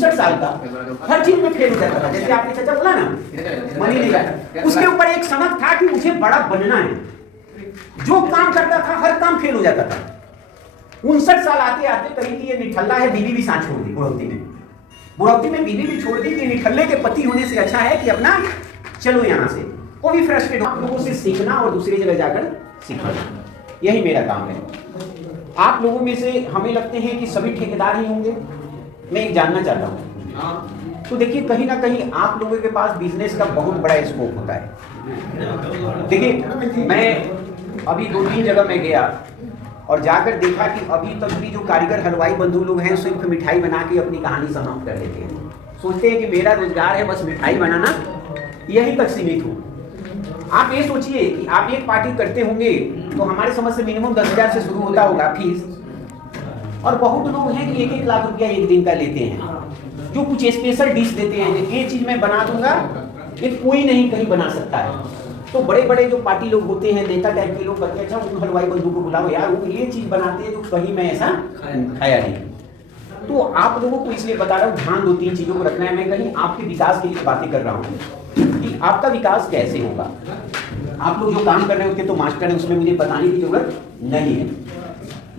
साल का, हर चीज में फेल हो जाता था। जैसे आपके चाचा बोला ना मनी नहीं गया, उसके ऊपर एक सनक था कि मुझे बड़ा बनना है, जो काम करता था हर काम फेल हो जाता था। 59 साल आते आते कहीं कि ये निठल्ला है, बीवी भी साथ छोड़ दी बुढ़ौती में बीवी भी छोड़ दी कि निठल्ले के पति होने से अच्छा है कि अपना चलो यहाँ से। वो भी फ्रस्ट्रेट, आप लोगों से सीखना और दूसरी जगह जाकर सीखना, यही मेरा काम है। आप लोगों में से हमें लगते हैं कि सभी ठेकेदार ही होंगे, मैं एक जानना चाहता हूँ। तो देखिए कहीं ना कहीं आप लोगों के पास बिजनेस का बहुत बड़ा स्कोप होता है। देखिए मैं अभी 2-3 जगह में गया और जाकर देखा कि अभी तक भी जो कारीगर हलवाई बंधु लोग हैं सिर्फ मिठाई बना के अपनी कहानी समाप्त कर देते हैं। सोचते हैं कि मेरा रोजगार है बस मिठाई बनाना, यहीं तक सीमित हो। आप ये सोचिए कि आप एक पार्टी करते होंगे तो हमारे समझ से मिनिमम 10,000 से शुरू होता होगा फीस, और बहुत लोग हैं कि 1-1 लाख रुपया एक दिन का लेते हैं, जो कुछ स्पेशल डिश देते हैं, ये चीज मैं बना दूंगा, ये कोई नहीं कहीं बना सकता है। तो बड़े बड़े जो पार्टी लोग होते हैं, नेता टाइप के लोग करते हैं, अच्छा उन हलवाई बंधु को बुलाओ यार, वो ये चीज बनाते हैं जो कहीं मैं ऐसा खाया नहीं। तो आप लोगों को इसलिए बता रहा हूँ, ध्यान 2-3 चीजों को रखना है। मैं कहीं आपके विकास के लिए बातें कर रहा हूँ कि आपका विकास कैसे होगा। आप लोग जो काम कर रहे होते तो मास्टर है, उसमें मुझे बताने की जरूरत नहीं है,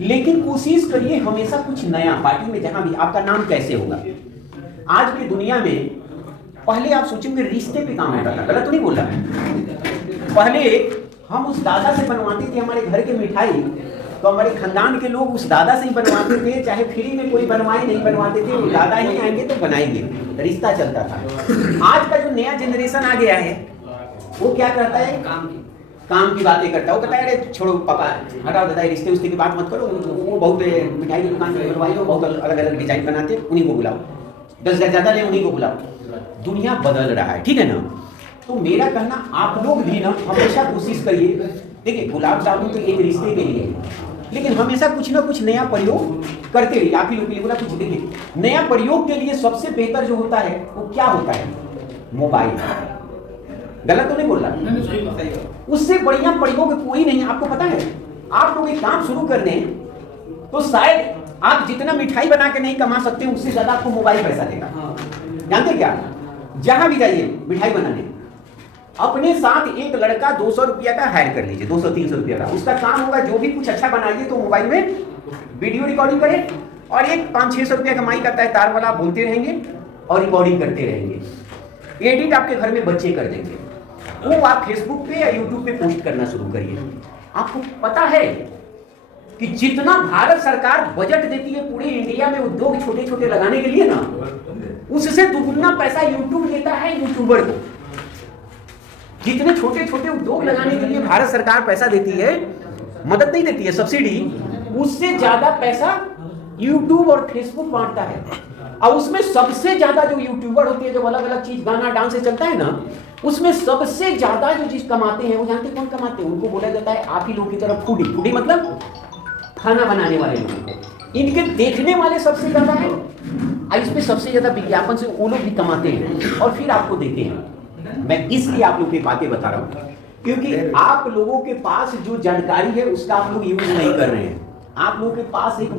लेकिन कोशिश करिए हमेशा कुछ नया। पार्टी में जहां भी आपका नाम कैसे होगा। आज की दुनिया में पहले आप सोचेंगे रिश्ते पे काम होता था, गलत तो नहीं बोल रहा। पहले हम उस दादा से बनवाते थे हमारे घर के मिठाई, तो हमारे खानदान के लोग उस दादा से ही बनवाते थे, चाहे फ्री में कोई बनवाए नहीं बनवाते थे, वो दादा ही आएंगे तो बनाएंगे, रिश्ता चलता था। आज का जो नया जनरेशन आ गया है वो क्या करता है, काम की बातें करता है। वो कहता है अरे छोड़ो पापा हटाओ दादा, रिश्ते उश्ते की बात मत करो, वो बहुत मिठाई की दुकान से बनवाई हो, बहुत अलग अलग डिजाइन बनाते, उन्हीं को बुलाओ, 10,000 ज्यादा ले उन्हीं को बुलाओ। दुनिया बदल रहा है, ठीक है ना। तो मेरा कहना आप लोग भी ना हमेशा कोशिश करिए। देखिए गुलाब जामुन तो एक रिश्ते के लिए, लेकिन हमेशा कुछ ना कुछ नया प्रयोग करते रहिए। आप ही लोग के लिए बोला कुछ, देखिए नया प्रयोग के लिए सबसे बेहतर जो होता है वो क्या होता है, मोबाइल। गलत तो नहीं बोल रहा, उससे बढ़िया प्रयोग कोई नहीं। आपको पता है आप लोग एक काम शुरू कर दें तो शायद आप जितना मिठाई बना के नहीं कमा सकते उससे ज्यादा आपको मोबाइल पैसा देगा। जानते क्या, जहां भी जाइए मिठाई बनाने, अपने साथ एक लड़का 200 रुपया का हायर कर लीजिए, 200-300 रुपया का। उसका काम होगा जो भी कुछ अच्छा बनाइए तो मोबाइल में वीडियो रिकॉर्डिंग करे, और एक 500-600 रुपया का माइक आता है तार वाला, बोलते रहेंगे और रिकॉर्डिंग करते रहेंगे। एडिट आपके घर में बच्चे कर देंगे, वो आप फेसबुक पे या यूट्यूब पे पोस्ट करना शुरू करिए। आपको पता है कि जितना भारत सरकार बजट देती है पूरे इंडिया में उद्योग छोटे छोटे लगाने के लिए ना, उससे दुगुना पैसा यूट्यूब देता है यूट्यूबर को। जितने छोटे छोटे उद्योग लगाने के लिए भारत सरकार पैसा देती है, मदद नहीं देती है, सब्सिडी, उससे ज्यादा पैसा यूट्यूब और फेसबुक बांटता है। और उसमें सबसे ज्यादा जो यूट्यूबर होते हैं, जो अलग अलग चीज गाना डांस से चलता है ना, उसमें सबसे ज्यादा जो चीज कमाते हैं वो जानते कौन कमाते हैं, उनको बोला जाता है आप ही लोगों की तरफ फूडी। फूडी मतलब खाना बनाने वाले लोग, इनके देखने वाले सबसे ज्यादा है, और इसमें सबसे ज्यादा विज्ञापन से वो लोग भी कमाते हैं और फिर आपको देते हैं। मैं इसलिए आप लोगों की बातें बता रहा हूं क्योंकि आप लोगों के पास जो जानकारी है उसका आप लोग यूज नहीं कर रहे हैं। आप लोगों के पास एक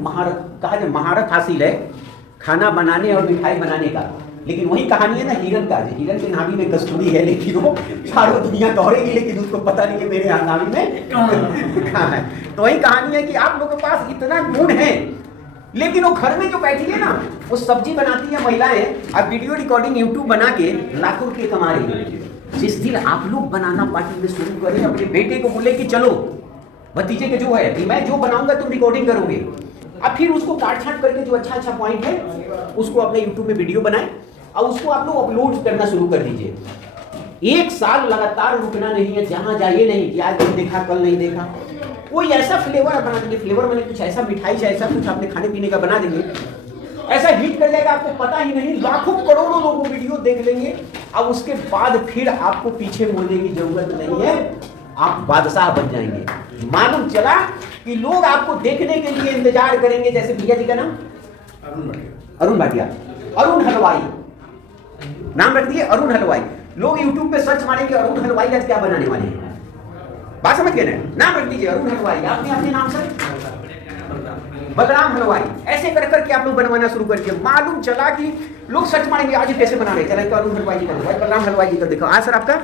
महारत हासिल है खाना बनाने और मिठाई बनाने का, लेकिन वही कहानी है ना हिरन का, हिरन के नाभि में कस्तूरी है, लेकिन वो चारों दुनिया दौड़ेगी लेकिन उसको पता नहीं है मेरे नाभि में कहाँ है। तो वही कहानी है कि आप लोगों के पास इतना गुण है, लेकिन वो घर में जो बैठी है ना, वो सब्जी बनाती है महिलाएं, अब वीडियो रिकॉर्डिंग यूट्यूब बना के लाखों रुपये कमा रही है। जिस दिन आप लोग बनाना पार्टी में शुरू करें, अपने बेटे को बोले कि चलो भतीजे के जो है कि मैं जो बनाऊंगा तुम रिकॉर्डिंग करोगे, अब फिर उसको काट छाट करके जो अच्छा अच्छा पॉइंट है उसको अपने यूट्यूब में वीडियो बनाए और उसको आप लोग अपलोड करना शुरू कर दीजिए। 1 साल लगातार रुकना नहीं है, जहां जाइए नहीं कि आज नहीं देखा कल नहीं देखा, कोई ऐसा फ्लेवर बना देंगे, फ्लेवर मैंने कुछ ऐसा मिठाई से ऐसा कुछ आपने खाने पीने का बना देंगे, ऐसा हिट कर जाएगा आपको पता ही नहीं, लाखों करोड़ों लोग वीडियो देख लेंगे। अब उसके बाद फिर आपको पीछे मुड़ने की जरूरत नहीं है, आप बादशाह बन जाएंगे। मालूम चला कि लोग आपको देखने के लिए इंतजार करेंगे। जैसे भैया जी का नाम अरुण भाटिया, अरुण हलवाई नाम रख दिए, अरुण हलवाई। लोग यूट्यूब पे सर्च मारेंगे अरुण हलवाई आज क्या बनाने वाले हैं, बात समझ गए ना, नाम रख दीजिए अरुण हलवाई, आपने अपने नाम से बलराम हलवाई, ऐसे कर करके आप लोग बनवाना शुरू कर दिया। मालूम चला कि लोग सर्च मारेंगे आज कैसे बना रहे, चले तो अरुण हलवाई जी का देखो, बलराम हलवाई जी का देखो। हाँ सर आपका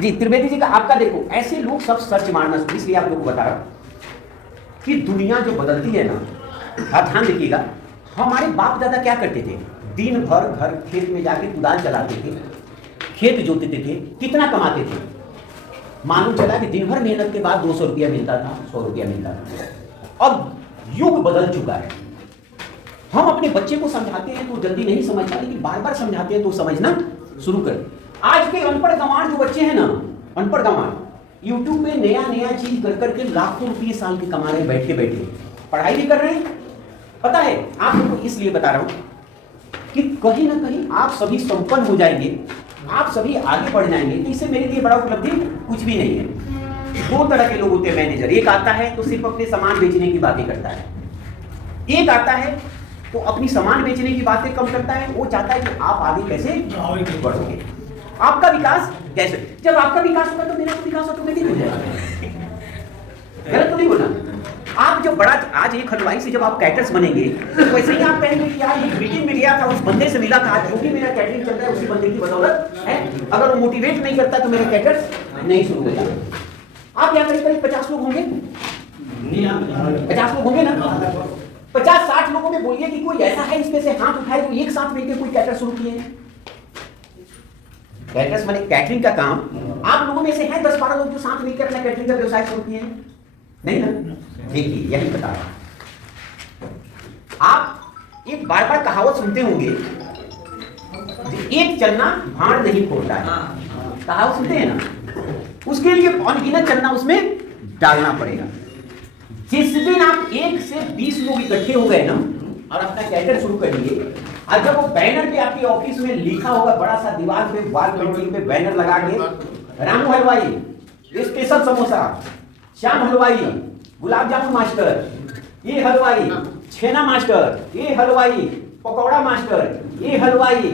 जी, त्रिवेदी जी का आपका देखो। ऐसे लोग सब सर्च मारना शुरू, इसलिए आप लोग को बता रहा हूं कि दुनिया जो बदलती है ना, आप ध्यान देखिएगा। हमारे बाप दादा क्या करते थे, दिन भर घर खेत में जाके कुदाल चलाते थे, खेत जोतते थे, कितना कमाते थे। मालूम चला कि दिन भर मेहनत के बाद 200 रुपया मिलता था, 100 रुपया मिलता था। अब युग बदल चुका है। हम अपने बच्चे को समझाते हैं तो जल्दी नहीं समझता, लेकिन बार बार समझाते हैं तो समझना शुरू कर। आज के अनपढ़ गंवार जो बच्चे हैं ना, अनपढ़ गंवार यूट्यूब पे नया नया चीज कर करके लाखों रुपये साल के कमा रहे हैं, बैठ के बैठे पढ़ाई भी कर रहे हैं। पता है आप लोगों को इसलिए बता रहा हूं कि कहीं ना कहीं आप सभी संपन्न हो जाएंगे, आप सभी आगे बढ़ जाएंगे, तो इससे मेरे लिए बड़ा उपलब्धि कुछ भी नहीं है। दो तरह के लोग होते हैं मैनेजर, एक आता है तो सिर्फ अपने सामान बेचने की बातें करता है, एक आता है तो अपनी सामान बेचने की बातें कम करता है। वो चाहता है कि आप आगे कैसे बढ़ोगे, आपका विकास कैसे। जब आपका विकास होगा तो मेरा तो विकास ऑटोमेटिक हो जाएगा। गलत तो नहीं बोला। आप जब बड़ा, आज एक हलवाई से जब आप कैटर्स बनेंगे तो वैसे ही आप कहेंगे कि यार एक मीटिंग में गया था, उस बंदे से मिला था, जो भी मेरा कैटरिंग चल रहा है उसी बंदे की बदौलत है। अगर वो मोटिवेट नहीं करता तो मेरा कैटर्स नहीं शुरू होता। आप यहाँ करीब 50 लोग होंगे, 50 लोग होंगे ना, 50-60 लोगों में बोलिए कि कोई ऐसा है इसमें से हाथ उठाए जो एक साथ मिलकर कोई कैटर शुरू किए हैं। कैटर्स माने कैटरिंग का काम, आप लोगों में से हैं 10-12 लोग जो साथ मिलकर अपना कैटरिंग का व्यवसाय शुरू किए हैं? नहीं ना। देखिए यही बता रहा। आप एक बार बार कहावत सुनते होंगे, एक चन्ना भाड़ नहीं फोड़ता है, कहावत सुनते हैं ना। उसके लिए अनगिनत चन्ना उसमें डालना पड़ेगा। जिस दिन आप 1 से 20 लोग इकट्ठे हो गए ना और अपना कैटर शुरू कर लिए, और जब वो बैनर पे आपके ऑफिस में लिखा होगा, बड़ा सा दीवार पे वॉल पेंटिंग पे बैनर लगा के, रामू हलवाई स्पेशल समोसा, श्याम हलवाई गुलाब जामुन मास्टर, ये हलवाई छेना मास्टर, ये हलवाई पकौड़ा मास्टर, ये हलवाई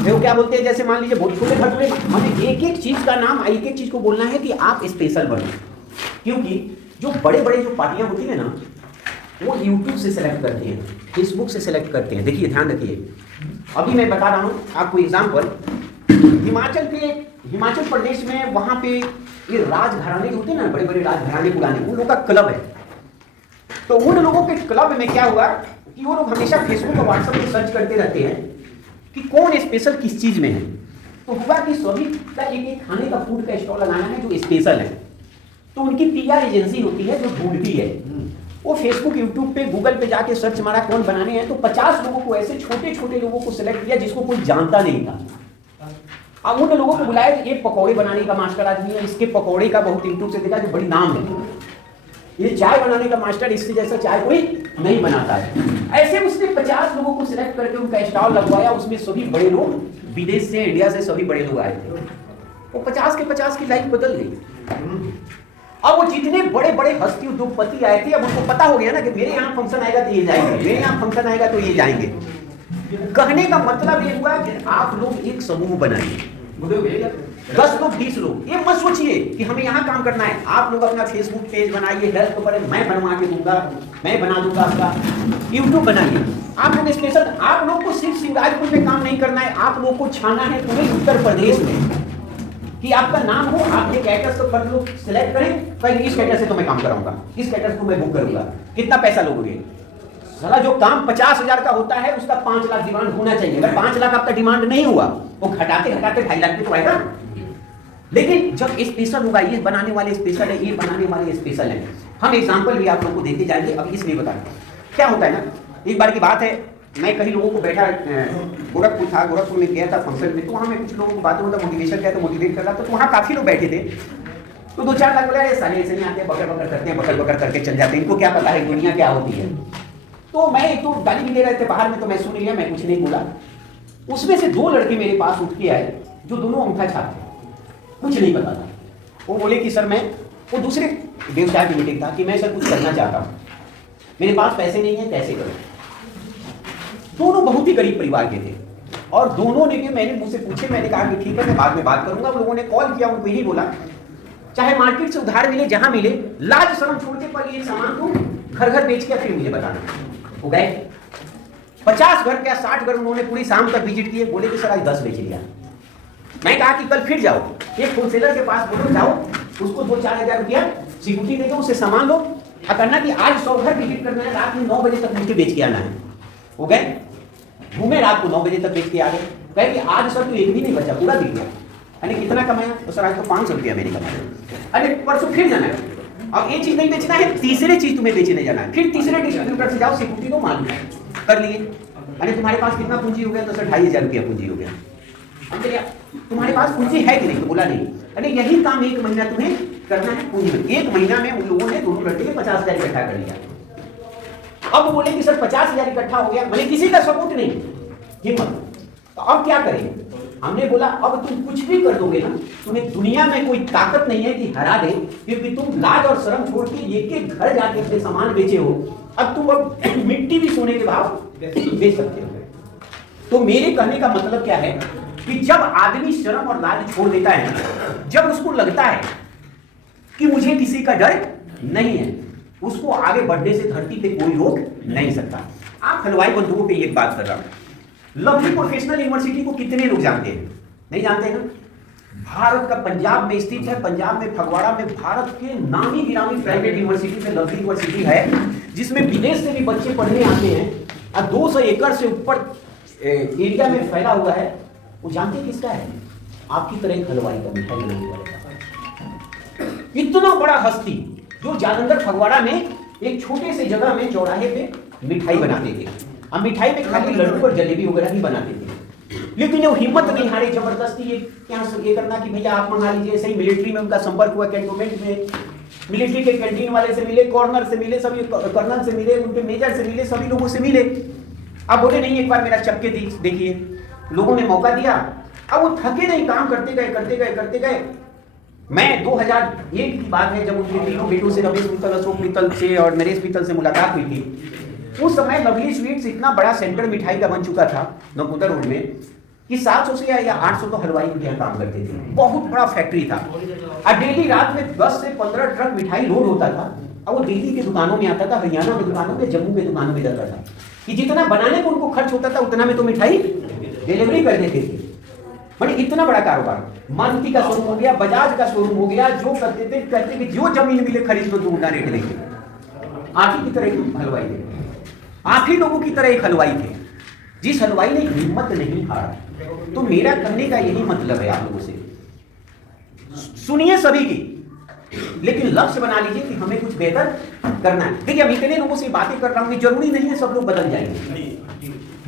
वो क्या बोलते हैं, जैसे मान लीजिए बहुत छोटे भटूरे, हमें एक एक चीज का नाम, एक एक चीज को बोलना है कि आप स्पेशल बनो। क्योंकि जो बड़े बड़े जो पार्टियां होती है ना, वो यूट्यूब से सिलेक्ट करते हैं, फेसबुक से सिलेक्ट करते हैं। देखिए ध्यान रखिए, अभी मैं बता रहा हूँ आपको एग्जाम्पल। हिमाचल प्रदेश में वहाँ पे ये राजघराने होते हैं ना, बड़े बड़े राजघराने पुराने, उन लोगों का क्लब है। तो उन लोगों के क्लब में क्या हुआ कि वो लोग हमेशा फेसबुक और व्हाट्सएप में सर्च करते रहते हैं कि कौन स्पेशल किस चीज में है। तो हुआ कि सभी का एक एक खाने का फूड का स्टॉल लगाना है जो स्पेशल है। तो उनकी पीआर एजेंसी होती है जो ढूंढती है, वो फेसबुक यूट्यूब पे गूगल पे जाके सर्च मारा कौन बनाने हैं, तो 50 लोगों को, ऐसे छोटे छोटे लोगों को सिलेक्ट किया जिसको कोई जानता नहीं था। अब उन लोगों को बुलाया, ये पकौड़े बनाने का मास्टर आदमी है, इसके पकौड़े का बहुत यूट्यूब से देखा जो बड़ी नाम है, ये चाय बनाने का मास्टर, इससे जैसा चाय कोई नहीं बनाता है। ऐसे उसने 50 लोगों को सिलेक्ट करके उनका स्टॉल लगवाया, उसमें सभी बड़े लोग विदेश से, इंडिया से सभी बड़े लोग आए थे। वो 50 के 50 की लाइफ बदल गई। अब वो जितने बड़े बड़े हस्ती उद्योगपति आए थे, अब उनको पता हो गया ना कि मेरे यहाँ फंक्शन आएगा तो ये जाएंगे, मेरे यहाँ फंक्शन आएगा तो ये जाएंगे। कहने का मतलब ये हुआ कि आप लोग एक समूह बनाइए, 10 लोग 20 लोग, ये मत सोचिए कि हमें यहाँ काम करना है। आप लोग अपना फेसबुक पेज बनाइए, हेल्प तो पड़े, मैं बनवा के दूंगा, मैं बना दूंगा आपका। यूट्यूब बनाइए, आप लोग स्पेशल, आप लोग को सिर्फ शिवराजपुर में काम नहीं करना है, आप लोग को छाना है पूरे उत्तर प्रदेश में कि आपका नाम हो। आप ये कैटर्स को लोग सिलेक्ट करें, कहीं इस कैटर से तो मैं काम कराऊंगा, इस कैटर को मैं बुक करूंगा, कितना पैसा लोगे। साला जो काम 50,000 का होता है उसका 5 लाख डिमांड होना चाहिए। अगर 5 लाख आपका डिमांड नहीं हुआ, वो घटाते घटाते 2.5 लाख पे तो आएगा। लेकिन जब स्पेशल होगा, ये बनाने वाले स्पेशल है, ये बनाने वाले स्पेशल है। हम एग्जाम्पल भी आप लोगों को देते जाएंगे। अब इसलिए बता रहे क्या होता है ना, एक बार की बात है, मैं कई लोगों को बैठा, गोरखपुर था, गोरखपुर में गया था फंक्शन में, तो वहाँ मैं कुछ लोगों को बातें होता मोटिवेशन किया, तो मोटिवेट कर रहा था, तो वहाँ काफी लोग बैठे थे। तो 2-4 लाख बोला, साले ऐसे नहीं आते, बकर बकर करते हैं, बकर बकर करके चल जाते हैं, इनको क्या पता है दुनिया क्या होती है। तो मैं एक तो गाली भी दे रहे थे बाहर में, तो मैं सुन लिया, मैं कुछ नहीं बोला। उसमें से 2 लड़के मेरे पास उठ के आए जो दोनों अंगूठा छाप थे, कुछ नहीं पता था। वो बोले कि सर मैं, वो दूसरे व्यवसाय की मीटिंग था कि मैं सर कुछ करना चाहता हूँ, मेरे पास पैसे नहीं है, कैसे करूँ। दोनों बहुत ही गरीब परिवार के थे और दोनों ने भी मैंने मुझसे पूछे, मैंने कहा कि ठीक है मैं बाद में बात करूंगा। उन लोगों ने कॉल किया, उनको यही बोला चाहे मार्केट से उधार मिले, जहां मिले, लाज शर्म छोड़ के पर ये सामान तुम घर घर बेच के फिर मुझे बताना। वो गए 50 घर क्या 60 घर उन्होंने पूरी शाम तक विजिट किए, बोले कि सर आज 10 बेच लिया। मैं कहा कि कल फिर जाओ, एक होलसेलर के पास बोलो, जाओ उसको 2-4 हजार रुपया सिक्योरिटी दे दो, उससे सामान लो, करना कि आज 100 घर विजिट करना है, रात में 9 बजे तक मुझे बेच के आना है। हो गए, घूमे रात को 9 बजे तक बेच के आ गए। कहे कि आज सर तो एक भी नहीं बचा, पूरा बिक गया। अरे कितना कमाया? तो सर आज तो 500 रुपया मैंने कमाया। अरे परसों फिर जाना है, अब एक चीज नहीं बेचना है, तीसरे चीज तुम्हें बेचने जाना है, फिर तीसरे डिस्ट्रीब्यूटर से जाओ, सिक्योरिटी दो, मालूम है, कर लिए। अरे तुम्हारे पास कितना पूंजी हो गया? तो सर 2500 रुपया पूंजी हो गया। तुम्हारे पास पूंजी है कि नहीं? तो बोला नहीं। अरे यही काम 1 महीना तुम्हें करना है पूंजी में। 1 महीना में उन लोगों ने दोनों लड़के 50,000 इकट्ठा कर लिया। अब बोले कि सर 50,000 इकट्ठा हो गया, मैंने किसी का सपोर्ट नहीं, हिम्मत, तो अब क्या करेंगे? हमने बोला अब तुम कुछ भी कर दोगे ना, तुम्हें दुनिया में कोई ताकत नहीं है कि हरा दे, क्योंकि तुम लाज और शर्म छोड़ के एक घर जाके अपने सामान बेचे हो। अब तुम अब मिट्टी भी सोने के भाव बेच सकते हो। तो मेरे कहने का मतलब क्या है कि जब आदमी शर्म और लाज छोड़ देता है, जब उसको लगता है कि मुझे किसी का डर नहीं है, उसको आगे बढ़ने से धरती पे कोई रोक नहीं सकता। आप हलवाई बंधुओं पे एक बात कर रहा हूं, लवली प्रोफेशनल यूनिवर्सिटी को कितने लोग जानते हैं? नहीं जानते ना। भारत का पंजाब में स्थित है, पंजाब में फगवाड़ा में भारत के नामी गिरामी प्राइवेट यूनिवर्सिटी में लवली यूनिवर्सिटी है, जिसमें विदेश से भी बच्चे पढ़ने आते हैं और 200 एकड़ से ऊपर एरिया में फैला हुआ है। वो जानते किसका है? आपकी तरह एक हलवाई का, मिठाई बनाने वाले का। इतना बड़ा हस्ती जो जालंधर फगवाड़ा में एक छोटे से जगह में चौराहे पे मिठाई बनाते थे। अब मिठाई में खाली लड्डू और जलेबी वगैरह ही बनाते थे, लेकिन वो हिम्मत नहीं हारे, जबरदस्ती ये करना कि भैया आप मंगा लीजिए। सही मिलिट्री में उनका संपर्क हुआ, कैंटोनमेंट में मिलिट्री के कैंटीन वाले से मिले, कॉर्नर से मिले, सभी कर्नल से मिले, उनके मेजर से मिले, सभी लोगों से मिले। अब बोले नहीं एक बार मेरा चक्के देखिए। लोगों ने मौका दिया। अब वो थके नहीं, काम करते गए। मैं 2001 की बात है, जब उनके तीनों बेटों से, रमेश मित्तल, अशोक मित्तल से और नरेश मित्तल से मुलाकात हुई थी। उस समय लवली स्वीट्स इतना बड़ा सेंटर मिठाई का बन चुका था नकोदर रोड में कि 700 से या 800 तो हलवाई उनके यहाँ काम करते थे। बहुत बड़ा फैक्ट्री था और डेली रात में 10 से 15 ट्रक मिठाई लोड होता था। और वो दिल्ली के दुकानों में आता था, हरियाणा के दुकानों में, जम्मू के दुकानों में जाता था कि जितना बनाने को उनको खर्च होता था उतना में तो मिठाई डिलीवरी कर देते थे। मतलब इतना बड़ा कारोबार। मारुति का शोरूम हो गया, बजाज का शोरूम हो गया, जो करते थे कहते कि जो जमीन मिले खरीद लो, तो उनका रेट देंगे। आप ही की तरह एक हलवाई थे, आप ही लोगों की तरह एक हलवाई थे, जिस हलवाई ने हिम्मत नहीं हारा। तो मेरा कहने का यही मतलब है आप लोगों से, सुनिए सभी की, लेकिन लक्ष्य बना लीजिए कि हमें कुछ बेहतर करना है। देखिए अब इतने लोगों से बातें कर रहा हूं, जरूरी नहीं है सब लोग बदल जाएंगे,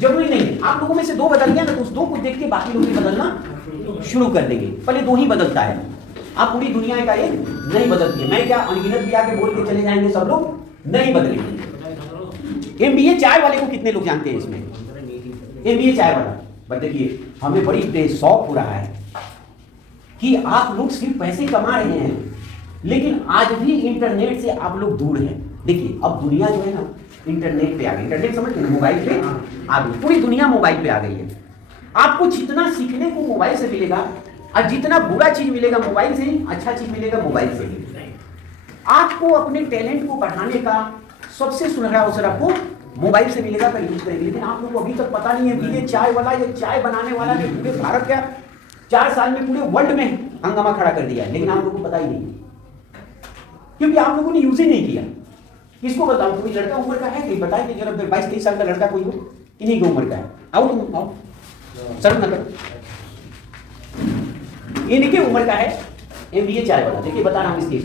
जरूरी नहीं है। आप लोगों में से 2 बदल गया ना, तो उस 2 को देख के बाकी लोग भी बदलना शुरू कर देंगे। पहले 2 ही बदलता है, आप पूरी दुनिया का एक नहीं बदलती है। मैं क्या अनगिनत भी आके बोल के चले जाएंगे, सब लोग नहीं बदलेंगे। MBA चाय वाले को कितने लोग जानते हैं इसमें? MBA चाय वाला, बट देखिए हमें बड़ी शौक हो रहा है कि आप लोग सिर्फ पैसे कमा रहे हैं, लेकिन आज भी इंटरनेट से आप लोग दूर हैं। देखिए अब दुनिया जो है ना इंटरनेट पे आ गई, इंटरनेट समझते हैं, मोबाइल पे आ गई, पूरी दुनिया मोबाइल पे आ गई है। आपको जितना सीखने को मोबाइल से मिलेगा और जितना बुरा चीज मिलेगा मोबाइल से ही, अच्छा चीज मिलेगा मोबाइल से ही। आपको अपने टैलेंट को बढ़ाने का सबसे सुनहरा अवसर आपको मोबाइल से मिलेगा, पर यूज करेंगे। लेकिन आप लोगों को अभी तक पता नहीं है कि ये चाय वाला, ये चाय बनाने वाला ने पूरे भारत का 4 साल में पूरे वर्ल्ड में हंगामा खड़ा कर दिया है, लेकिन आप लोगों को पता ही नहीं, क्योंकि आप लोगों ने यूज ही नहीं किया। किसको बताऊं? कोई लड़का उम्र का है कि बताए कि जरा 22-23 साल का लड़का कोई हो, इन्हीं की उम्र का है, आओ तुम आओ, शर्म न करो, इनकी उम्र का है MBA चाय वाला। देखिए बता रहा हूं इसके,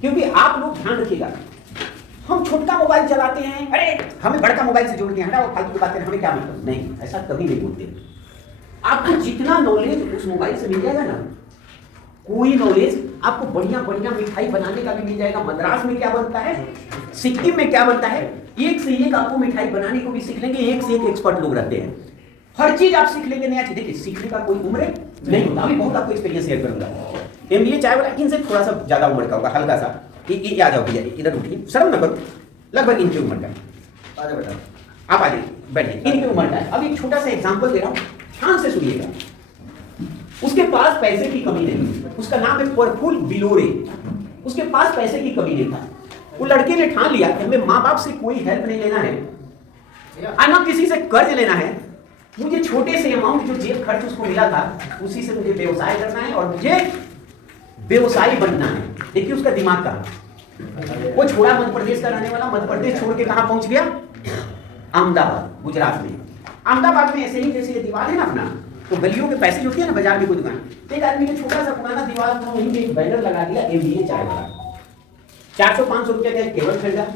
क्योंकि आप लोग ध्यान रखिएगा, हम छोटा मोबाइल चलाते हैं, अरे हमें बड़का मोबाइल से जोड़ दिया, हटा वो फालतू की बातें, हमें क्या मतलब, नहीं, ऐसा कभी नहीं बोलते। आपको जितना नॉलेज उस मोबाइल से मिल जाएगा ना, कोई नॉलेज आपको बढ़िया बढ़िया मिठाई बनाने का भी मिल जाएगा। मद्रास में क्या बनता है, सिक्किम में क्या बनता है, एक से एक आपको मिठाई बनाने को भी सीख लेंगे। एक से एक एक्सपर्ट लोग रहते हैं, हर चीज आप सीख लेंगे, नया चीज। देखिए सीखने का कोई उम्र नहीं होता। अभी बहुत आपको एक्सपीरियंस शेयर करूंगा। MBA चाय वाला इनसे थोड़ा सा ज्यादा उम्र का होगा, हल्का सा। ये आ जाओ भैया, इधर उठिए, शर्म न करो, लगभग इनकी उम्र का। आ जाओ बेटा, आप आ जाइए, बैठिए, इनकी उम्र का है। अब एक छोटा सा एग्जाम्पल दे रहा हूँ, ध्यान से सुनिएगा। उसके पास पैसे की कमी नहीं, उसका नाम है प्रफुल्ल बिलोरे। उसके पास पैसे की कमी नहीं था, वो लड़के ने ठान लिया कि हमें माँ बाप से कोई हेल्प नहीं लेना है, ना किसी से कर्ज लेना है, मुझे छोटे से अमाउंट जो जेब खर्च उसको मिला था उसी से मुझे व्यवसाय करना है और मुझे व्यवसायी बनना है। देखिए उसका दिमाग का, वो छोड़ा मध्य प्रदेश का रहने वाला, मध्य प्रदेश छोड़ के कहां पहुंच गया? अहमदाबाद, गुजरात में। अहमदाबाद में ऐसे ही जैसे ये दीवार है ना अपना, तो गलियों के पैसे होती है ना बाजार में कोई दुकान, तो एक आदमी ने छोटा सा पुराना दीवार पर वहीं एक बैनर लगा दिया MBA चाय वाला। 400-500 रुपये का एक टेबल खरीदा,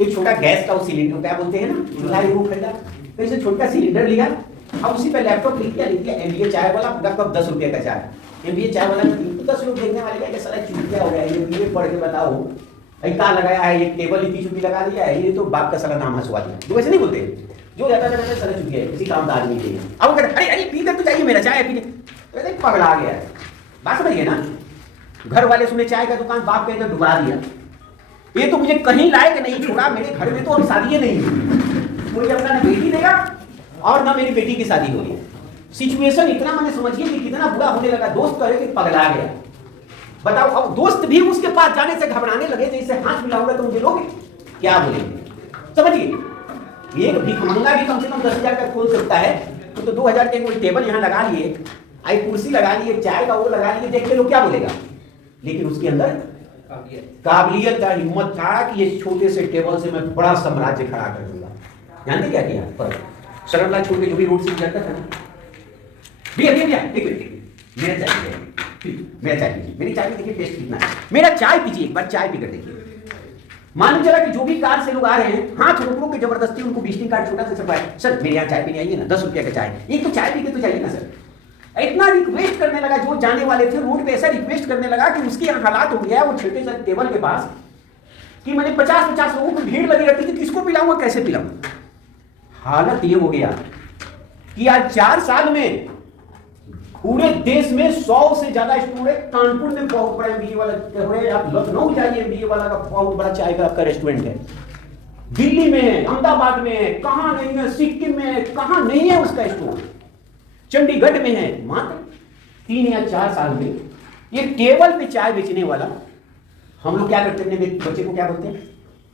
एक छोटा गैस का वो सिलेंडर क्या बोलते हैं ना चूल्हा, वो खरीदा, तो इसे छोटा सिलेंडर लिया, अब उसी पे लैपटॉप लिख दिया MBA चाय वाला, पूरा कप 10 रुपये का चाय। MBA चाय वाला तो 10 लोग देखने वाले क्या साला चूतिया हो गया है, ये पढ़ के बताओ क्या लगाया है, एक टेबल इतनी चुकी लगा दिया है, ये तो बाप का साला नाम हंसवा दिया। जो वैसे नहीं बोलते, जो जाता जाता साला चुकी है किसी काम का आदमी के लिए। अब वो कहते अरे पी कर तो चाहिए मेरा चाय पी, कहते पगला गया है। बात समझिए ना, घर वाले सुने चाय का दुकान, बाप कहकर डुबा दिया, ये तो मुझे कहीं लायक नहीं छोड़ा, मेरे घर में तो अब शादी नहीं हुई, कोई अपना न बेटी देगा और ना मेरी बेटी की शादी होगी। सिचुएशन इतना मैंने समझिए कि कितना बुरा होने लगा। दोस्त कहे कि पगला गया, बताओ। अब दोस्त भी उसके पास जाने से घबराने लगे, जैसे हाथ मिलाऊंगा तो मुझे लोगे, क्या बोलेंगे? समझिए, एक भिखमंगा भी कम से कम 10,000 का खोल सकता है, तो 2,000 के कोई टेबल यहाँ लगा लिए, आई कुर्सी लगा लिए, चाय का वो लगा लिए, देख के लोग क्या बोलेगा? लेकिन उसके अंदर काबिलियत का, हिम्मत था कि ये छोटे से टेबल से मैं बड़ा साम्राज्य खड़ा कर दूंगा। जानते क्या किया? पर शरणलाल छोड़ के जो भी रोड से जाता था ना, भैया भैया एक मिनट, मेरा चाय मेरा चाय पीजिए, मेरी चाय देखिए टेस्ट कितना है, मेरा चाय पीजिए, एक बार चाय पीकर देखिए। मान चला कि जो भी कार से लोग आ रहे हैं, हाथ रोक के जबरदस्ती उनको विजिटिंग कार्ड छोटा सा छपवाए, सर मेरे यहाँ चाय पीने आइए ना, 10 रुपये का चाय, एक तो चाय पी के तो जाइए ना सर। इतना रिक्वेस्ट करने लगा, जो जाने वाले थे रोड पे ऐसा रिक्वेस्ट करने लगा कि उसके यहाँ हालात हो गया वो छोटे से टेबल के पास कि मैंने 50-50 लोगों की भीड़ लगी रहती थी, किसको पिलाऊंगा कैसे पिलाऊंगा। हालत ये हो गया कि आज 4 साल में पूरे देश में 100 से ज्यादा स्टोर है। कानपुर में बहुत बड़ा MBA वाला है, आप लखनऊ जाइए MBA वाला का बहुत बड़ा चाय का आपका रेस्टोरेंट है, दिल्ली में है, अहमदाबाद में है, कहां नहीं है, सिक्किम में है, कहां नहीं है उसका स्टोर, चंडीगढ़ में है। मात्र 3 या 4 साल में ये टेबल पे चाय बेचने वाला, हम लोग क्या करते हैं, बच्चे को क्या बोलते हैं?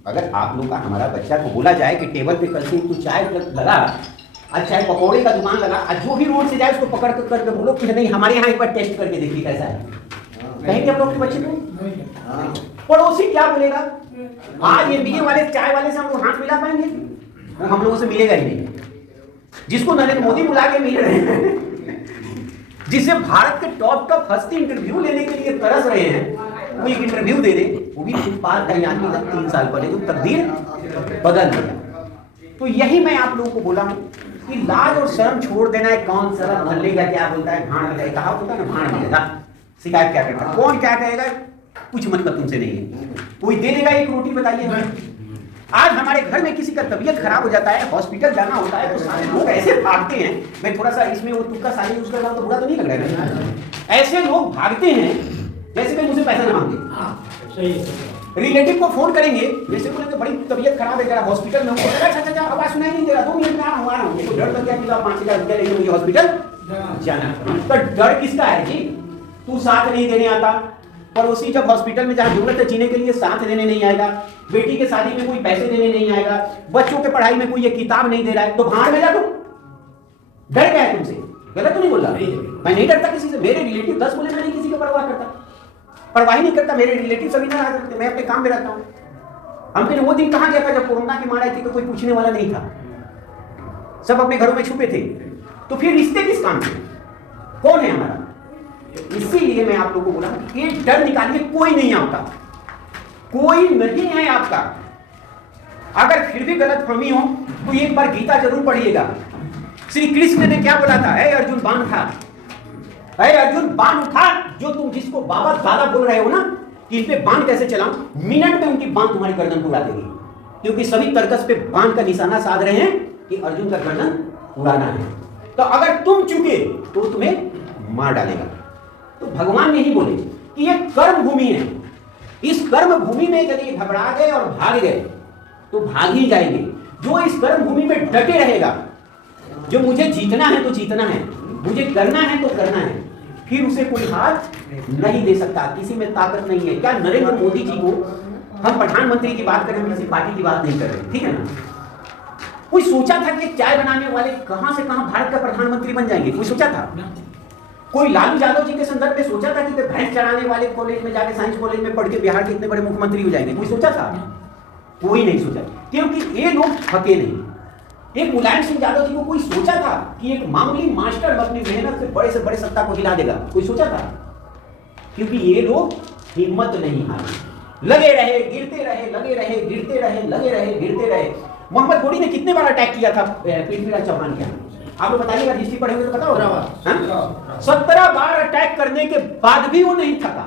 अगर आप लोग का हमारा बच्चा को बोला जाए कि टेबल पे कल से तू चाय लगा, अच्छा है पकौड़े का दुकान लगा, जो भी रोड से जाए उसको पकड़ कर करके बोलो कि नहीं हमारे यहाँ एक बार टेस्ट करके देखिए कैसा है, कहेंगे हम लोग के बच्चे को? पड़ोसी क्या बोलेगा? आज MBA वाले चाय वाले से हम लोग हाथ मिला पाएंगे? हम लोगों से मिलेगा ही नहीं। जिसको नरेंद्र मोदी बुला के मिल रहे हैं, जिसे भारत के टॉप हस्ती इंटरव्यू लेने के लिए तरस रहे हैं, वो एक इंटरव्यू दे दे, वो भी 3 साल पहले, तो तकदीर बदल गया। तो यही मैं आप लोगों को बोला हूं कि लाज और शर्म छोड़ देना है। कौन सा मोहल्ले का क्या बोलता है, भाड़ में कहा होता है ना, भाड़ में शिकायत क्या करता है, कौन क्या कहेगा, कुछ मतलब तुमसे नहीं है। कोई दे देगा एक रोटी, बताइए। आज हमारे घर में किसी का तबीयत खराब हो जाता है, हॉस्पिटल जाना होता है, तो सारे लोग ऐसे भागते हैं। मैं थोड़ा सा इसमें वो तुक्का सारी यूज कर रहा हूं तो बुरा तो नहीं लग रहा है? ऐसे लोग भागते हैं जैसे कि मुझे पैसा ना मांगे। रिलेटिव को फोन करेंगे, जैसे बोले तो बड़ी तबीयत खराब है, जरा हॉस्पिटल में हूं, अच्छा आवाज सुनाई नहीं दे रहा, 2 मिनट में आ रहा हूं, डर लग गया कि 5,000 रुपया लेके मुझे हॉस्पिटल जाना। तो डर किसका है जी? तू साथ नहीं देने आता, पड़ोसी जब हॉस्पिटल में जहां जरूरत है जीने के लिए साथ देने नहीं आएगा, बेटी के शादी में कोई पैसे देने नहीं आएगा, बच्चों के पढ़ाई में कोई ये किताब नहीं दे रहा है, तो भाड़ में जा तू। डर क्या है तुमसे? गलत तो नहीं बोल रहा, मैं नहीं डरता किसी से। मेरे रिलेटिव 10 बोले, मैं नहीं किसी का परवाह करता, परवाह नहीं करता। मेरे रिलेटिव सभी ना आ सकते, मैं अपने काम में रहता हूँ। हमने वो दिन कहाँ गया था जब कोरोना की मार आई थी, तो कोई पूछने वाला नहीं था, सब अपने घरों में छुपे थे। तो फिर रिश्ते किस काम के? कौन है हमारा? इसीलिए मैं आप लोगों को बोला कि डर निकालिए, कोई नहीं आता, कोई नहीं है आपका। अगर फिर भी गलतफहमी हो तो एक बार गीता जरूर पढ़िएगा। श्री कृष्ण ने क्या बोला था? हे अर्जुन बाण उठा, हे अर्जुन बाण उठा। जो तुम जिसको बाबा दादा बोल रहे हो ना कि इन पे बाण कैसे चलाऊं, मिनट में उनकी बाण तुम्हारी गर्दन को उड़ा देगी, क्योंकि सभी तर्कस पे बाण का निशाना साध रहे हैं कि अर्जुन का गर्दन उड़ाना है। तो अगर तुम चुके तो तुम्हें मार डालेगा। तो भगवान ने ही बोले कि ये कर्म भूमि है, इस कर्म भूमि में यदि घबरा गए और भाग गए तो भाग ही जाएंगे। जो इस कर्म भूमि में डटे रहेगा, जो मुझे जीतना है तो जीतना है, मुझे करना है तो करना है, फिर उसे कोई हाथ नहीं दे सकता, किसी में ताकत नहीं है। क्या नरेंद्र मोदी जी को हम प्रधानमंत्री की बात करें, हम किसी पार्टी की बात नहीं कर रहे, ठीक है ना। कोई सोचा था कि चाय बनाने वाले कहां से कहां भारत का प्रधानमंत्री बन जाएंगे? कोई सोचा था? कोई लालू यादव जी के संदर्भ में सोचा था कि भैंस चराने वाले कॉलेज में जाके, साइंस कॉलेज में पढ़ के बिहार के इतने बड़े मुख्यमंत्री हो जाएंगे? कोई सोचा था? कोई नहीं सोचा, क्योंकि ये लोग थके नहीं। एक मुलायम सिंह यादव जी को कोई सोचा था कि एक मामूली मास्टर अपनी मेहनत से बड़े सत्ता को हिला देगा? कोई सोचा था? क्योंकि ये लोग हिम्मत नहीं हारे, लगे रहे, गिरते रहे, लगे रहे, गिरते रहे, लगे रहे, गिरते रहे। मोहम्मद घोरी ने कितने बार अटैक किया था पृथ्वीराज चौहान के? आप लोग बताइएगा, हिस्ट्री पढ़े हुए तो पता होगा। 17 बार अटैक करने के बाद भी वो नहीं थका,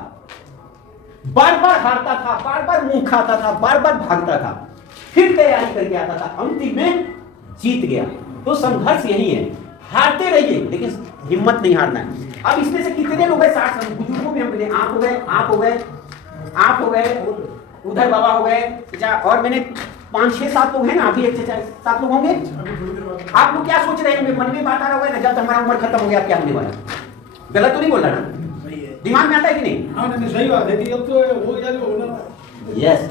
बार बार हारता था, बार बार मुंह खाता था, बार बार भागता था, फिर तैयारी करके आता था, अंतिम में जीत गया। तो संघर्ष यही है, हारते रहिए लेकिन हिम्मत नहीं हारना है। अब इसमें से कितने लोग हैं? 60 बुजुर्गों में हम मिले, आप हो गए, आप हो गए, आप हो गए, उधर बाबा हो गए, और मैंने 5, 6, 7 लोग हैं ना, अभी 7 लोग होंगे। आप लोग क्या सोच रहे हैं? मन में बात आ रहा होगा ना, जब हमारा उम्र खत्म हो गया क्या होने वाला? गलत तो नहीं बोल रहा ना? दिमाग में आता है कि नहीं? हाँ, सही बात है कि अब तो वो यार होना। यस,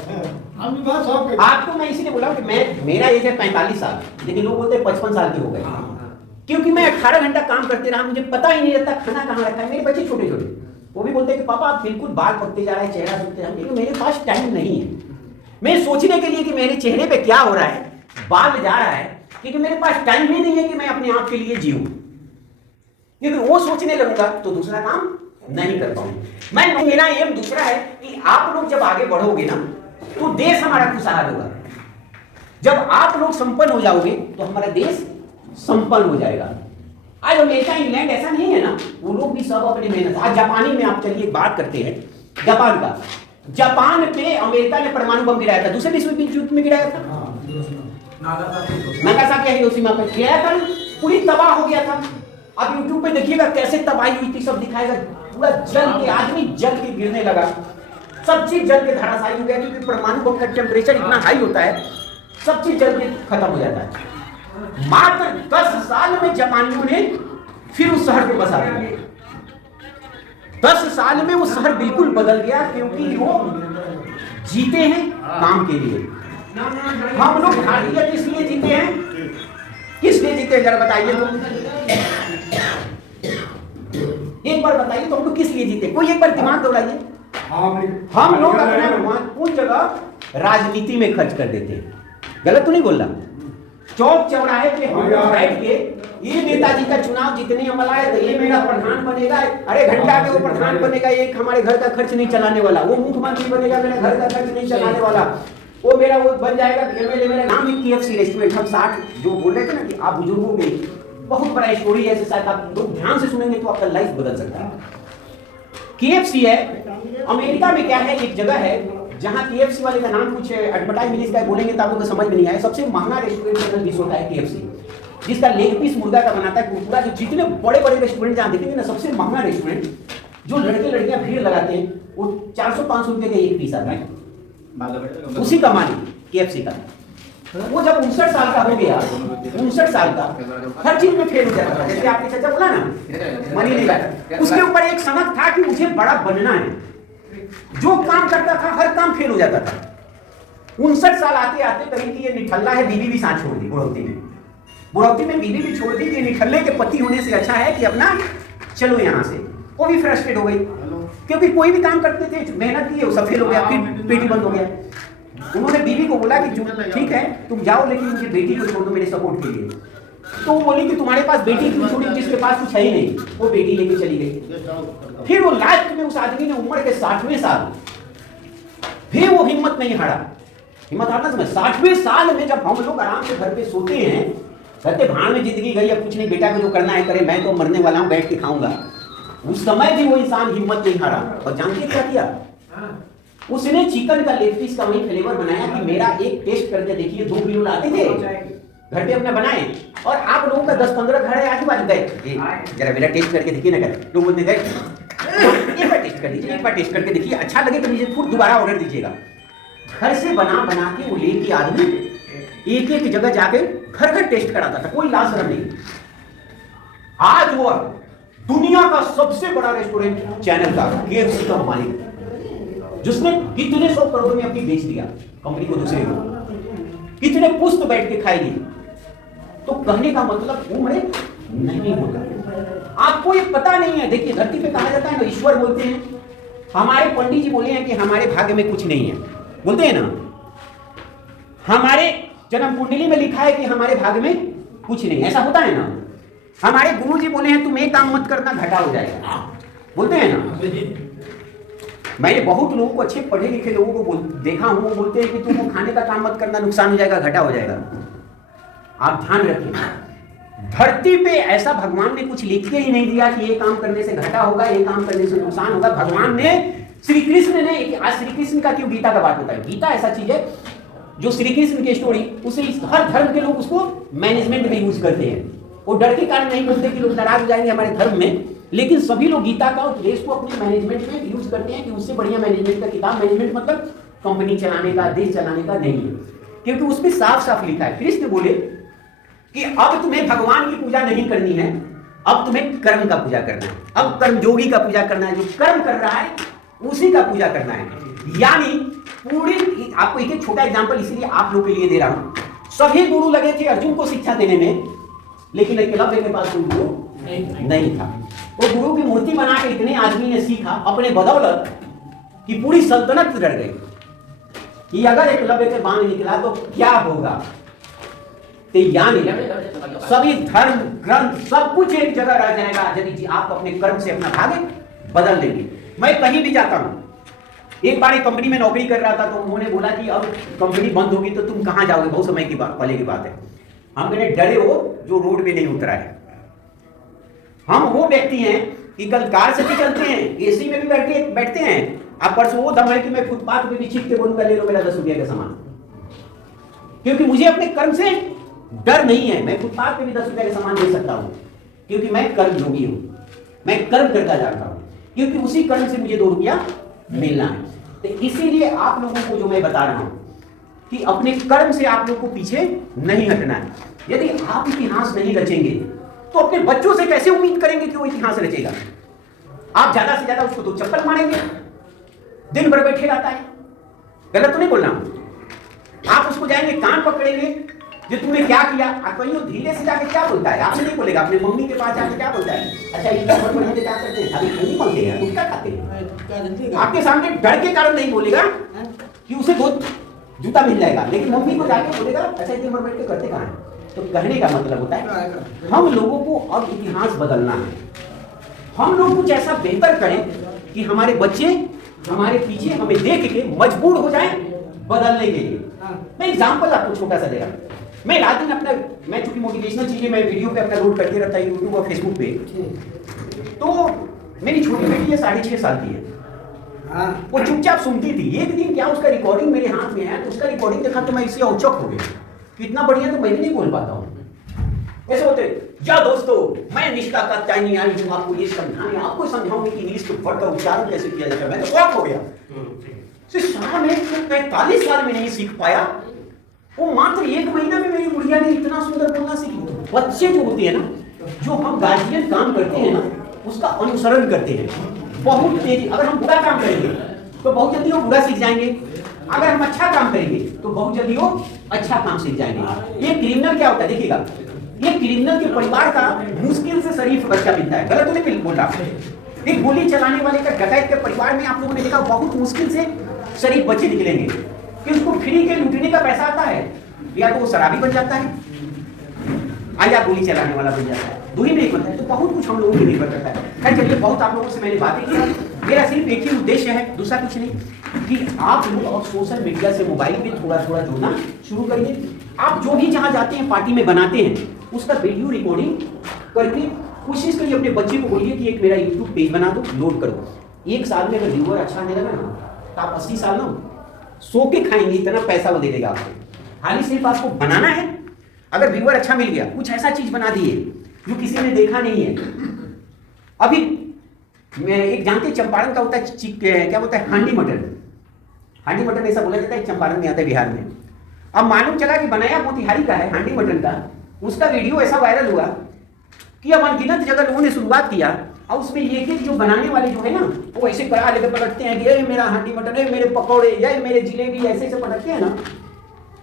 बात आपको मैं इसीलिए बोला कि मेरा एज है 45 साल, लेकिन लोग बोलते हैं 55 साल के हो गए, क्योंकि मैं 18 घंटा काम करते रहा, मुझे पता ही नहीं रहता खाना कहाँ रखा है। मेरे बच्चे छोटे छोटे, वो भी बोलते हैं कि पापा आप बिल्कुल बाल पकते जा रहे हैं, चेहरा सुनते हैं, लेकिन मेरे पास टाइम नहीं है मैं सोचने के लिए कि मेरे चेहरे पे क्या हो रहा है, बाल जा रहा है, क्योंकि मेरे पास टाइम ही नहीं है कि मैं अपने आप के लिए जीऊं। क्योंकि वो सोचने लगूंगा तो दूसरा काम नहीं कर पाऊंगा। मेरा एम दूसरा है कि आप लोग जब आगे बढ़ोगे ना तो देश हमारा खुशहाल होगा। जब आप लोग संपन्न हो जाओगे तो हमारा देश संपन्न हो जाएगा। आज अमेरिका, इंग्लैंड ऐसा नहीं है ना, वो लोग भी सब अपनी मेहनत। आज जापानी में आप चलिए बात करते हैं जापान का। जापान पे अमेरिका ने परमाणु बम गिराया था, दूसरे विश्व युद्ध में गिराया था, नागासाकी हिरोशिमा पे गिराया था, पूरी तबाह हो गया था। अब यूट्यूब पे देखिएगा कैसे तबाही हुई थी, सब दिखाएगा, पूरा जल के, आदमी जल के गिरने लगा, सब चीज जल के धराशायी हो गया, क्योंकि परमाणु बम का टेम्परेचर इतना हाई होता है, सब चीज जल के खत्म हो जाता है। मात्र 10 साल में जापानियों ने फिर उस शहर को बसा दिया। 10 साल में वो शहर बिल्कुल बदल गया, क्योंकि वो जीते हैं काम के लिए। हम लोग भारतीय किस लिए जीते हैं? किस लिए जीते हैं जरा बताइए तो, एक बार बताइए तो हम लोग किस लिए जीते? कोई एक बार दिमाग दौड़ाइए। हम लोग अपना महत्वपूर्ण जगह राजनीति में खर्च कर देते हैं। गलत तो नहीं बोल रहा? चौक चौराहे पे हम लोग बैठ के ये नेताजी का चुनाव जीतने अमल आया तो ये मेरा प्रधान बनेगा, अरे घंटा के वो प्रधान बनेगा, एक हमारे घर का खर्च नहीं चलाने वाला, वो मुख्यमंत्री बनेगा, मेरे घर का खर्च नहीं चलाने वाला, वो मेरा वो बन जाएगा एमएलए। मेरा नाम है KFC रेस्टोरेंट। हम 60 जो बोल रहे थे ना कि आप बुजुर्गों के बहुत बड़ा स्टोरी है, शायद आप लोग ध्यान से सुनेंगे तो आपका लाइफ बदल सकता है। KFC है अमेरिका में, क्या है, एक जगह है जहां KFC वाले का नाम कुछ एडवर्टाइज मिली, इसका बोलेंगे तो आपको तो समझ में नहीं आया। सबसे महंगा रेस्टोरेंट विश्व का है KFC, जिसका लेग पीस मुर्गा का बनाता है पूरा। जो जितने बड़े बड़े रेस्टोरेंट जहां देखेंगे ना, सबसे महंगा रेस्टोरेंट जो लड़के लड़कियां भीड़ लगाते हैं, वो 400-500 रुपए का एक पीस आता है। उसी का मालिक KFC का, वो जब 59 साल का हो गया, 59 साल का, हर चीज में फेल हो जाता था। जैसे आपने चाचा बोला ना, मनी नहीं बैठा, उसके ऊपर एक सनक था कि मुझे बड़ा बनना है। जो काम करता था हर काम फेल हो जाता था। 59 साल आते आते कहीं की ये निठल्ला है, बीवी भी साथ छोड़ दी बुढ़ौती में। बुढ़ौती में बीवी भी छोड़ दी कि निठल्ले के पति होने से अच्छा है कि अपना चलो यहाँ से। वो भी फ्रस्ट्रेट हो गई, क्योंकि कोई भी काम करते थे, मेहनत की, वो सब फेल हो गया, फिर पेटी बंद हो गया। उन्होंने बीवी को बोला कि ठीक है तुम जाओ, लेकिन मुझे बेटी को छोड़ दो मेरे सपोर्ट के लिए। तो वो बोली कि तुम्हारे पास बेटी क्यों छोड़ी, जिसके पास कुछ है ही नहीं। वो बेटी लेके चली गई। फिर वो लास्ट में उस आदमी ने उम्र के 60वें साल फिर वो हिम्मत नहीं हारा। हिम्मत हारना समझ, 60वें साल में जब हम लोग आराम से घर पे सोते हैं, कहते भाड़ में जिंदगी गई, अब कुछ नहीं, बेटा को जो करना है करे, मैं तो मरने वाला हूं, बैठ के खाऊंगा। उस समय भी वो इंसान हिम्मत नहीं हारा। और जानते क्या किया उसने? चिकन का लेग पीस का वही फ्लेवर बनाया कि मेरा एक टेस्ट करके देखिए। 2 किलो लाते थे घर पे अपने बनाए, और आप लोगों का 10-15 घर है आजू बाजू, गए जरा मेरा टेस्ट करके देखिए ना, कर लोग बोलते गए एक बार टेस्ट कर दीजिए, एक बार टेस्ट करके देखिए, अच्छा लगे तो मुझे फिर दोबारा ऑर्डर दीजिएगा। घर से बना बना के वो लेके आदमी एक एक जगह जाके घर घर टेस्ट कराता था, कोई लाज शर्म नहीं। आज वो दुनिया का सबसे बड़ा रेस्टोरेंट चैनल का KFC का मालिक, जिसने कितने 100 करोड़ में अपनी बेच दिया कंपनी को दूसरे को, कितने पुष्ट बैठ के खाई ली। तो कहने का मतलब उम्र नहीं होता। आपको ये पता नहीं है। देखिए धरती पे कहा जाता है ना, ईश्वर बोलते हैं, हमारे पंडित जी बोले हैं कि हमारे भाग्य में कुछ नहीं है, बोलते हैं ना, हमारे जन्म कुंडली में लिखा है कि हमारे भाग्य में कुछ नहीं, ऐसा होता है ना। हमारे गुरु जी बोले हैं तुम एक काम मत करना, घाटा हो जाएगा, बोलते हैं ना। मैंने बहुत लोगों को, अच्छे पढ़े लिखे लोगों को देखा हूं, वो बोलते हैं कि तुम वो खाने का काम मत करना, नुकसान हो जाएगा, घाटा हो जाएगा। आप ध्यान रखिए, धरती पे ऐसा भगवान ने कुछ लिख के ही नहीं दिया कि ये काम करने से घाटा होगा, ये काम करने से नुकसान होगा। भगवान ने, श्री कृष्ण ने, आज श्री कृष्ण का क्यों गीता का बात होता है, गीता ऐसा चीज है जो श्री कृष्ण की स्टोरी, उसे हर धर्म के लोग उसको मैनेजमेंट में यूज करते हैं। वो डर के कारण नहीं बोलते कि लोग नाराज हो जाएंगे हमारे धर्म में, लेकिन सभी लोग गीता का उपदेश को अपने मैनेजमेंट में यूज करते हैं कि उससे बढ़िया मैनेजमेंट का किताब, मैनेजमेंट मतलब कंपनी चलाने का, देश चलाने का नहीं है, क्योंकि उसमें साफ साफ लिखा है। कृष्ण बोले कि अब तुम्हें भगवान की पूजा नहीं करनी है, अब तुम्हें कर्म का पूजा करना है, अब कर्मयोगी का पूजा करना है, जो कर्म कर रहा है उसी का पूजा करना है। यानी पूरी, आपको एक छोटा एग्जांपल इसलिए आप लोग के लिए दे रहा हूं। सभी गुरु लगे थे अर्जुन को शिक्षा देने में, लेकिन एकलव्य के पास कोई गुरु नहीं था। वो गुरु की मूर्ति बना के इतने आदमी ने सीखा अपने बदौलत कि पूरी सल्तनत डर गई कि अगर एकलव्य के बाण निकला तो क्या होगा। तो यानी सभी धर्म ग्रंथ सब कुछ एक जगह रह जाएगा यदि आप अपने कर्म से अपना भाग्य बदल लेंगे। मैं कहीं भी जाता हूं, एक बार एक कंपनी में नौकरी कर रहा था, तो उन्होंने बोला कि अब कंपनी बंद होगी तो तुम कहां जाओगे, बहुत समय की बात, पहले की बात है। हम कहने डरे हो जो रोड पे नहीं उतरा है। हम वो व्यक्ति हैं कि कल कार से भी चलते हैं, एसी में भी बैठते हैं, अब परसों वो दम है कि मैं फुटपाथ पे भी चीख के बोलूंगा ले लो मेरा 10 रुपये का सामान, क्योंकि मुझे अपने कर्म से डर नहीं है। मैं फुटपाथ पे भी 10 रुपये का सामान दे सकता हूं, क्योंकि मैं कर्म योगी हूं, मैं कर्म करता जाता हूं, क्योंकि उसी कर्म से मुझे 2 रुपया मिलना है। तो इसीलिए आप लोगों को जो मैं बता रहा हूं कि अपने कर्म से आप लोगों को पीछे नहीं हटना है। यदि आप इतिहास नहीं रचेंगे तो अपने बच्चों से कैसे उम्मीद करेंगे कि वो इतिहास रचेगा। आप ज्यादा से ज्यादा उसको 2 चप्पल मारेंगे, दिन भर बैठे रहता है, गलत तो नहीं बोल रहा हूं। आप उसको जाएंगे कान पकड़ेंगे जो तुमने क्या किया, आप कहीं धीरे से जाके क्या बोलता है, आपसे नहीं बोलेगा, अपने मम्मी के पास जाके क्या बोलता है, अच्छा इतना बहुत बढ़िया क्या करते हैं, अभी नहीं बोलते हैं, कुछ क्या खाते हैं, आपके सामने डर के कारण नहीं बोलेगा कि उसे बहुत जूता मिल जाएगा, लेकिन मम्मी को जाके बोलेगा अच्छा इतने भर बैठ के करते कहाँ है। तो कहने का मतलब होता है हम लोगों को अब इतिहास बदलना है। हम लोग कुछ ऐसा बेहतर करें कि हमारे बच्चे हमारे पीछे हमें देख के मजबूर हो जाए बदलने के लिए। मैं एग्जाम्पल आपको छोटा सा दे रहा हूं। मैं रात दिन अपना, मैं चूंकि मोटिवेशनल चीजें मैं वीडियो पे अपना लोड करते रहता है यूट्यूब और फेसबुक पे, तो मेरी छोटी बेटी है 6.5 साल की है, वो चुपचाप सुनती थी। एक दिन क्या उसका रिकॉर्डिंग मेरे हाथ में है, तो उसका रिकॉर्डिंग देखा तो मैं इससे औचक हो गया कि इतना बढ़िया तो मैं भी नहीं बोल पाता हूँ। ऐसे होते या दोस्तों मैं निष्ठा का टाइम आई हूँ आपको ये समझाने, आपको समझाऊंगी कि इंग्लिश के वर्ड का उच्चारण कैसे किया जाता है। मैं तो शॉक हो गया। सारा मैं 45 साल में नहीं सीख पाया, वो मात्र 1 महीना में मेरी गुड़िया ने इतना सुंदर बोलना सीख लिया। बच्चे जो होते हैं ना, जो हम गार्जियन काम करते हैं ना, उसका अनुसरण करते हैं बहुत तेजी। अगर हम बुरा काम करेंगे तो बहुत जल्दी वो बुरा सीख जाएंगे, अगर हम अच्छा काम करेंगे तो बहुत जल्दी वो अच्छा काम सीख जाएंगे। ये क्रिमिनल क्या होता है देखिएगा, ये क्रिमिनल के परिवार का मुश्किल से शरीफ बच्चा मिलता है। गलत तो नहीं बोल रहा, एक गोली चलाने वाले का डकैत के परिवार में आप लोगों ने देखा बहुत मुश्किल से शरीफ बच्चे निकलेंगे कि उसको फ्री के लूटने का पैसा आता है, या तो वो शराबी बन जाता है या गोली चलाने वाला बन जाता है, दूरी में एक बनता है। तो बहुत कुछ हम लोगों को निर्भर करता है। खैर चलिए, बहुत आप लोगों से मैंने बातें की। मेरा सिर्फ एक ही उद्देश्य है, दूसरा कुछ नहीं, कि आप लोग अब सोशल मीडिया से मोबाइल पे थोड़ा थोड़ा जुड़ना शुरू करिए। आप जो भी जहाँ जाते हैं पार्टी में बनाते हैं, उसका वीडियो रिकॉर्डिंग करके कोशिश करिए अपने बच्चे को बोलिए कि एक मेरा यूट्यूब पेज बना दो, लोड करो। 1 साल में अगर व्यूअर अच्छा आने लगा ना, तो आप 80 साल ना सो के खाएंगे, इतना पैसा वो दे देगा आपको। हालांकि सिर्फ आपको बनाना है। अगर व्यूअर अच्छा मिल गया, कुछ ऐसा चीज बना दिए जो किसी ने देखा नहीं है। अभी मैं एक जानते चंपारण का होता है क्या होता है, हांडी मटन। हांडी मटन ऐसा बोला जाता है, चंपारण में आता है बिहार में। अब मालूम चला कि बनाया मोतिहारी का है हांडी मटन का। उसका वीडियो ऐसा वायरल हुआ कि अब अनगिनत जगह लोगों ने शुरुआत किया। और उसमें ये कि जो बनाने वाले जो है ना वो ऐसे करा लेकर पलटते हैं कि ये मेरा हांडी मटन है, मेरे पकौड़े, ये मेरे जिलेबी, ऐसे ऐसे पलटते हैं ना,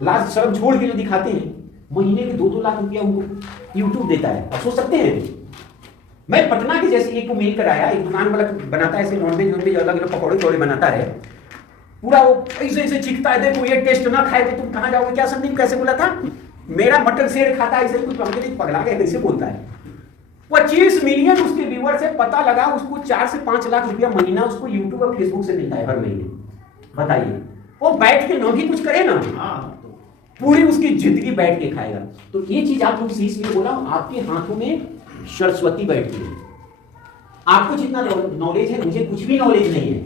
लास्ट शर्म छोड़ के जो दिखाते हैं, महीने के 2-2 लाख रुपया उनको यूट्यूब देता है। आप सोच सकते हैं। मैं पटना के जैसे एक को मिल कर आया, एक दुकान वाला बनाता है ऐसे नॉनवेज अलग अलग पकौड़े वकौड़े बनाता है, पूरा वो ऐसे ऐसे चिखता है, देखो ये टेस्ट ना खाए तो तुम कहाँ जाओगे। क्या संदीप कैसे बोला था, मेरा मटन शेर खाता है, ऐसे कुछ पगला गया कैसे बोलता है। 25 मिलियन उसके व्यूअर से पता लगा, उसको 4 से 5 लाख रुपया महीना उसको यूट्यूब और फेसबुक से मिलता है हर महीने। बताइए, वो बैठ के न भी कुछ करे ना, पूरी उसकी जिंदगी बैठ के खाएगा। तो ये चीज आप लोग से इसलिए बोला, आपके हाथों में सरस्वती बैठती है। आपको जितना नॉलेज है, मुझे कुछ भी नॉलेज नहीं है,